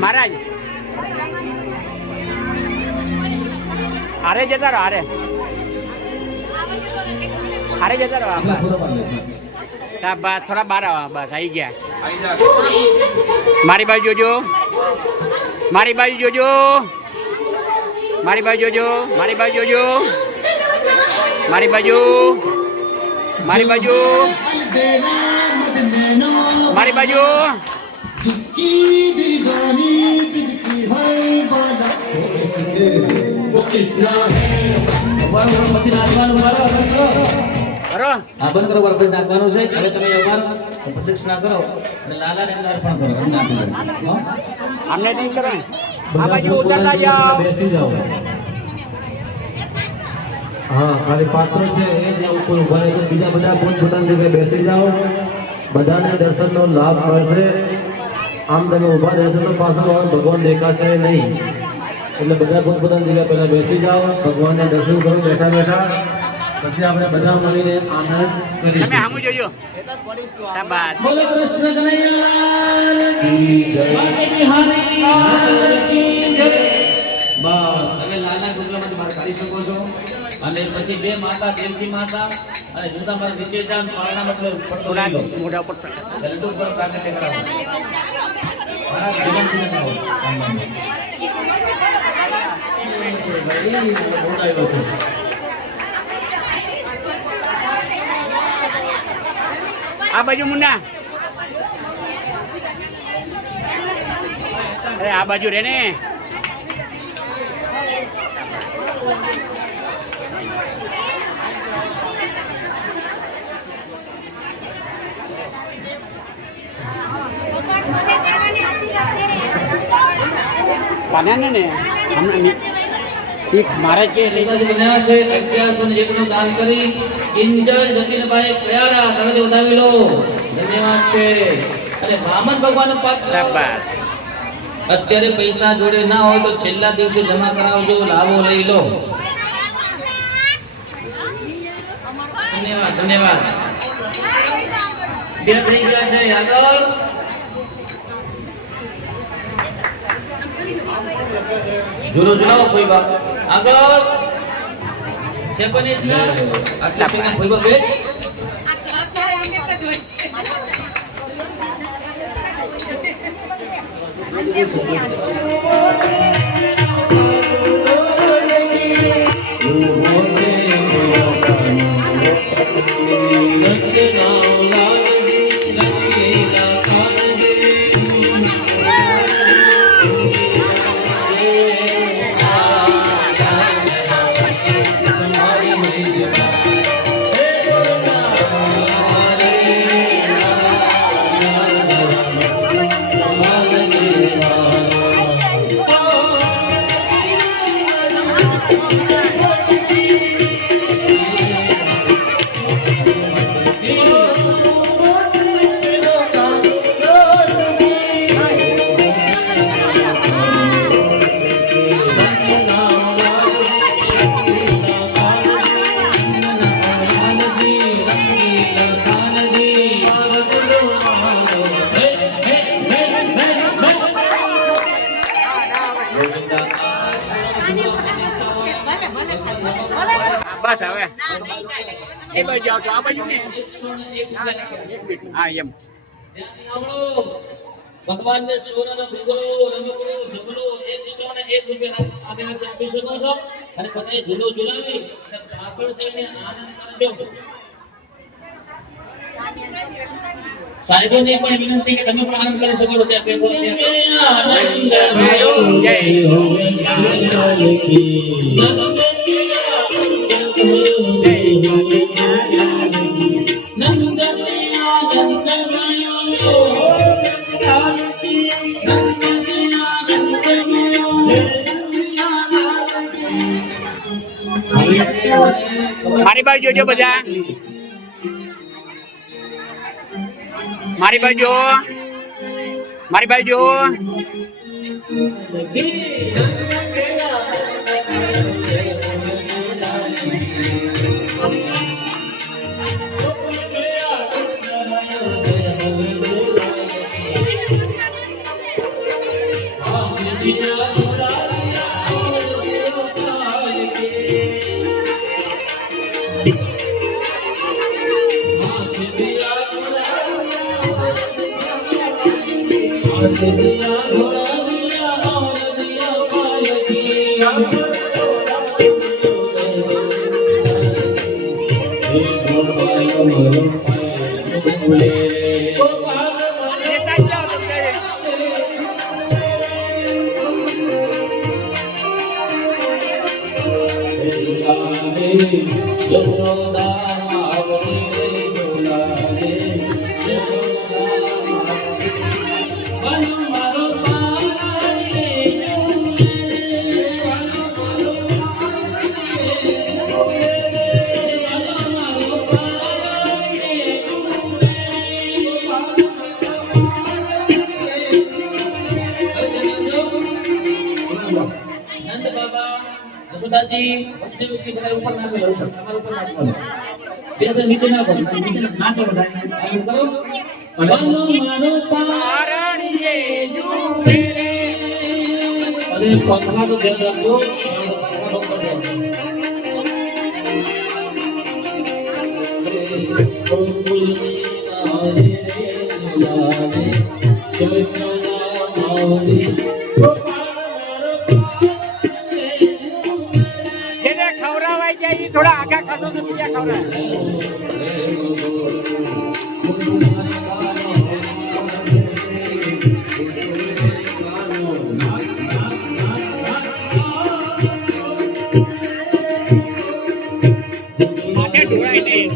महाराज आरे जता रहो आरे जता रहो शाबाश थोड़ा बाहर आओ बस आई गया मारी बाजू जोजो मारी बाजू जोजो मारी बाजू जोजो मारी बाजू जोजो मारी बाजू मारी बाजू मारी बाजू બંધ કરો બરાબર નાખવાનું છે હવે તમે એકવાર પ્રદક્ષિણા કરો અને લાલાને એમને અર્પણ કરો એમને આપી દો हमने नहीं करा आ बाजू उतरता जाओ બેસી જાઓ હા ખાલી પાત્ર છે એ જે ઉપર ઉભા રહે છે બીજા બધા પોતપોતાની જગ્યાએ બેસી જાઓ બધાને દર્શનનો લાભ મળશે આમ તમે ઉભા રહેશો તો પાછળ ભગવાન દેખાશે નહીં એટલે બધા પોતપોતાની જગ્યાએ પહેલા બેસી જાઓ ભગવાનને દર્શન કરો બેઠા બેઠા પછી આપણે બધા મળીને આનંદ કરીશું તમે સામું જોજો શાબાશ બોલો કૃષ્ણ કનૈયા કી જય બિહારી લાલ કી જય બસ હવે લાલના ડુંગરામાંથી બહાર કાઢી શકો છો અને પછી બે માતા દેવકી માતા અને જુદા મારા નીચે જાન પારણા મતલબ પડતો લઈ લો મોઢા ઉપર પ્રકાશ દલડુ પર પ્રાગટ્ય કરાવો મારા જીવન કરાવો ભાઈ બોલાયો છે आ बाजू मुन्ना अरे आ बाजू रे ने पाना ने हम एक महाराज के બનાવ્યા છે 1100 જેટલું દાન કરી કિંજલ જતીનભાઈ કયાડા તળે વધાવી લો ધન્યવાદ છે અને વામન ભગવાનનો પાત્ર શાબાશ અત્યારે પૈસા જોડે ના હોય તો છેલ્લા દિવસે જમા કરાવજો લાવો લઈ લો ધન્યવાદ ધન્યવાદ બે થઈ ગયા છે આગળ જોડો જોડાવો કોઈ બાપ આગળ છે કોની છે આટલા સેકન્ડ કોઈ બાપ બેઠ બસ હવે એ બાજુ જાઓ છો આ બાજુ ને હા એમ ભગવાન ને સોનાનો ભૂગલો રમકડો ઝબલો 101 રૂપિયા આગળ આપી શકો છો અને બધાએ ઝૂલો ઝુલાવી અને પાછળ થઈને આનંદ કરજો સાહેબોને પણ વિનંતી કે તમે પણ આનંદ કરી શકો છો ત્યાં બેસો આનંદ ભયો જય હો મારી બાજુ જોજો બધા મારી બાજુ મારી બાજુ વસુદેવજી બધા ઉપર નાખો તમારા ઉપર નાખો બે નીચે નાખો નીચે નાખો બધા કરો વનો મારો પારણીએ જુએ રે અરે સ્વતંત્ર તો ધ્યાન રાખો થોડા આગા ખાતો તો બીજા ખવડાવે માથે ઢોળાય નહીં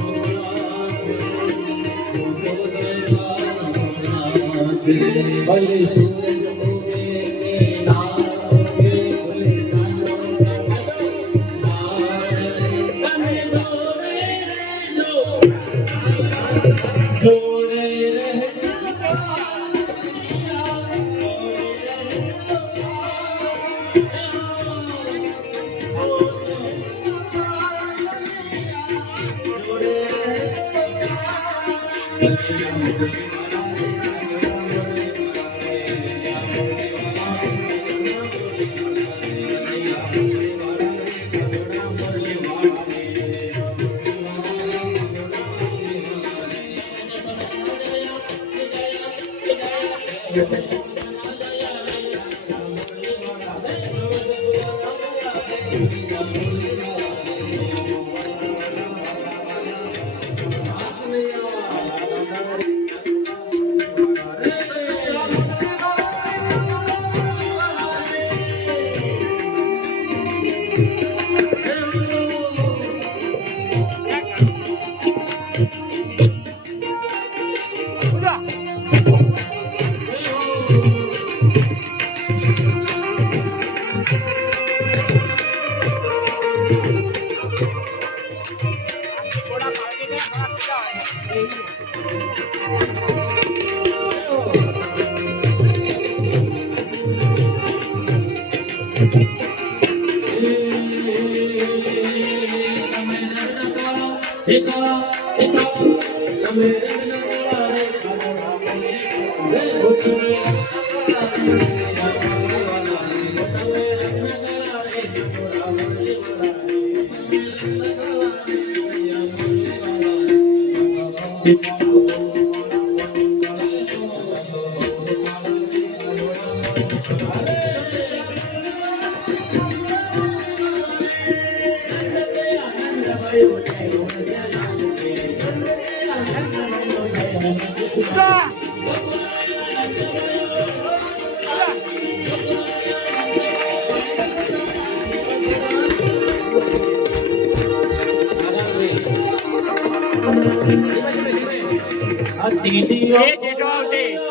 એ જેઠો આવશે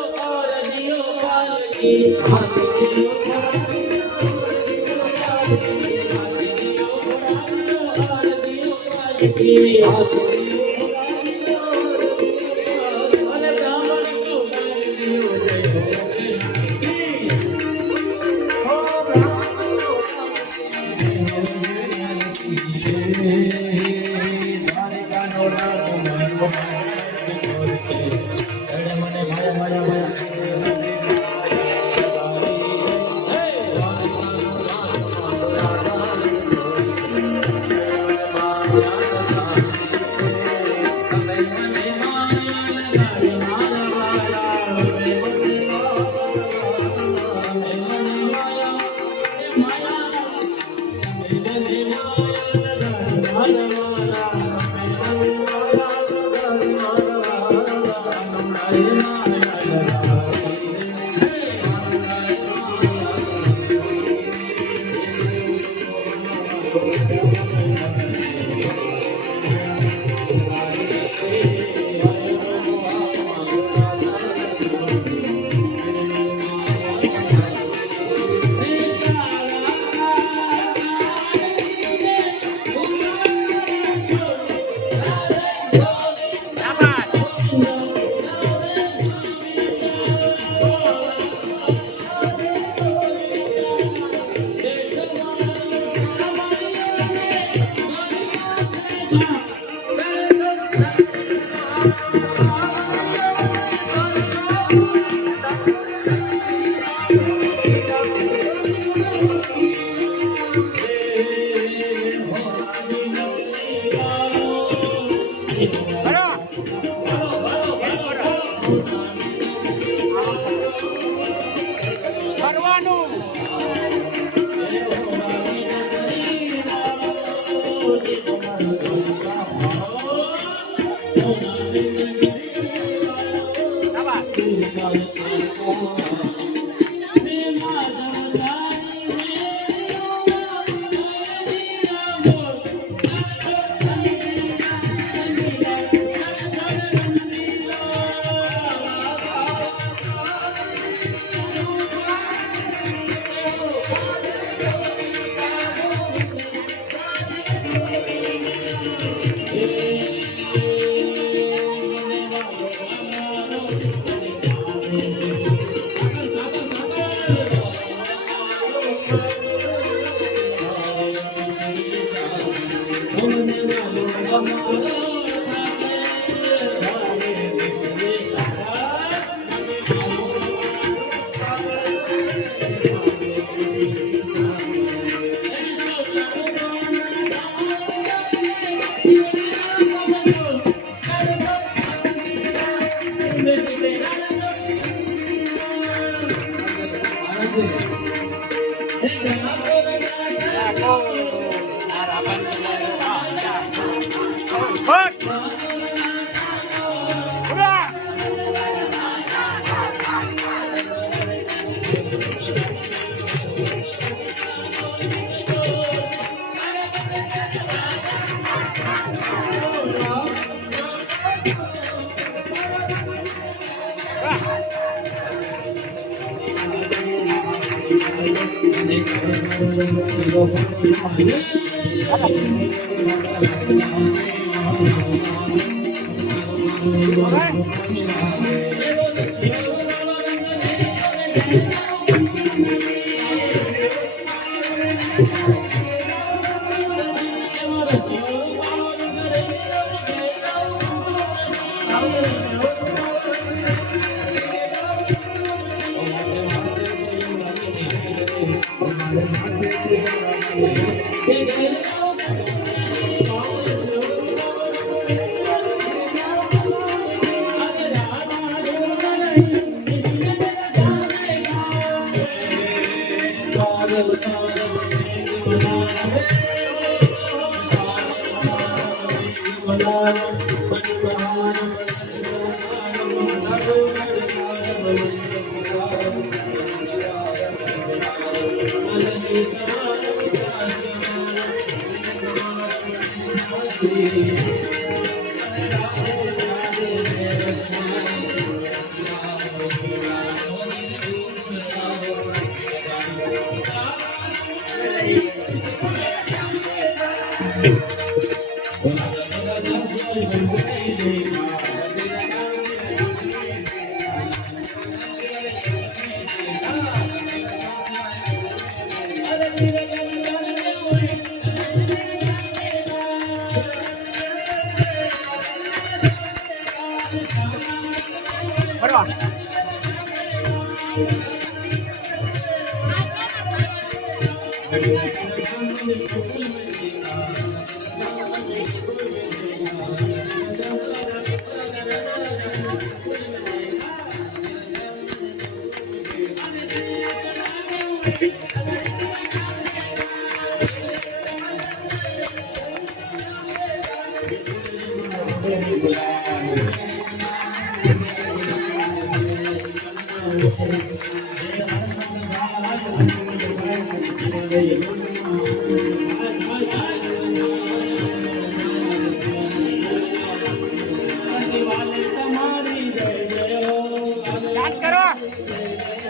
સ્ટાર્ટ કરો.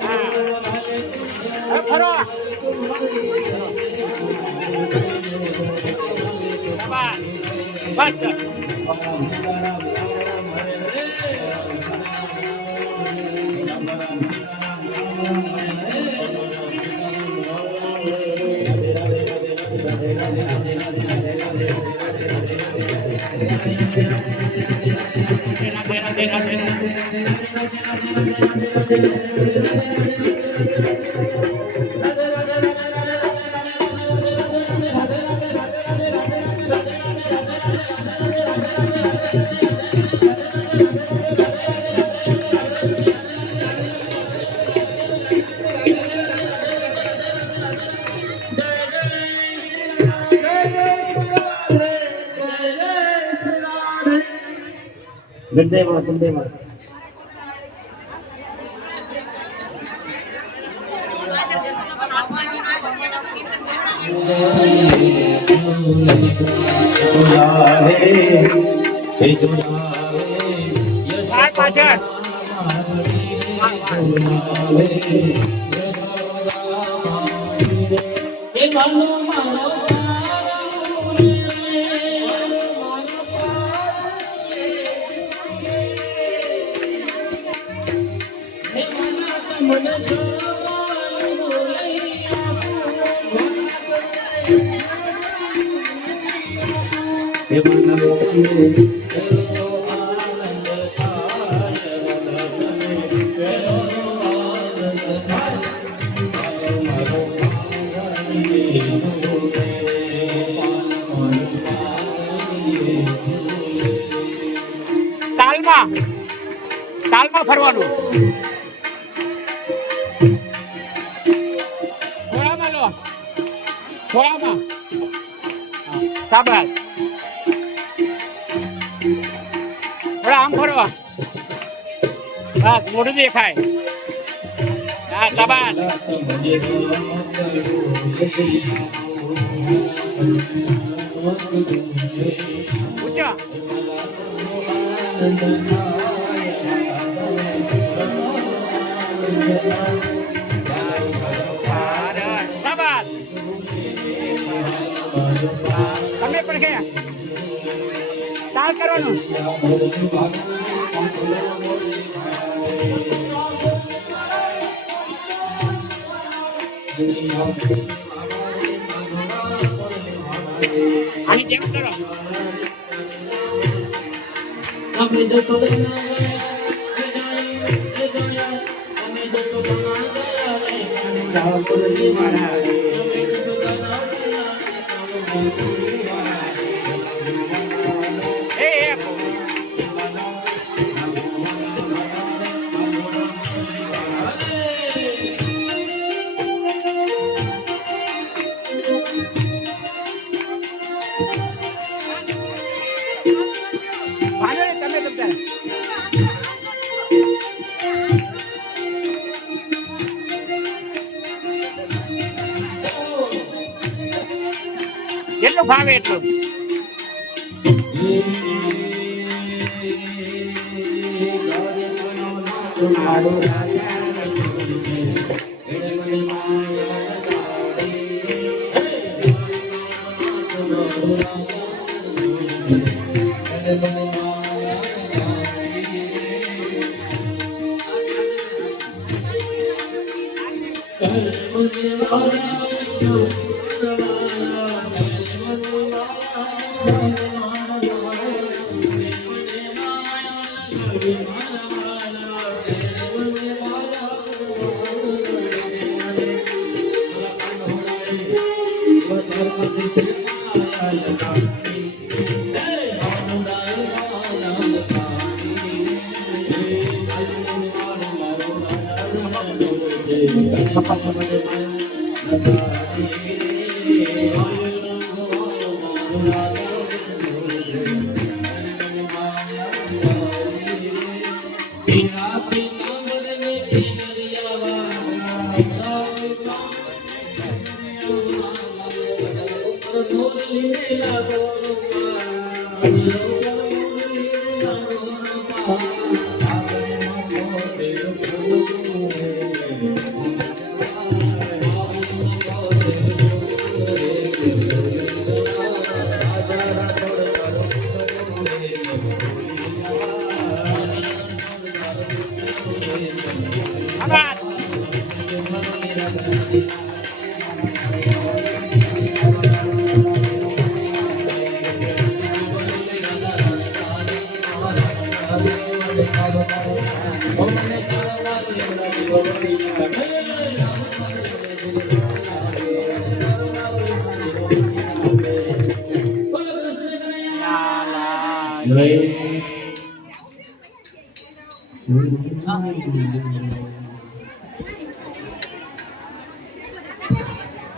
હા હવે ફરો. શાબાશ. બસ ગંદેમાં પાછળ તાલમાં ફરવાનું. થોડામાં લો, થોડામાં. શાબાશ. થોડા આમ ફરો. બસ મોઢું દેખાય. હા શાબાશ. ઊંચો. તમે પણ ગયા તાલ કરવાનું. આની જેમ કરો. એ ભાનો ને તમે બધા જેટલું ભાવે એટલું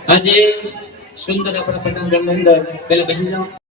આજે સુંદર આપણા પતંગની અંદર પહેલા બેસી જાઓ.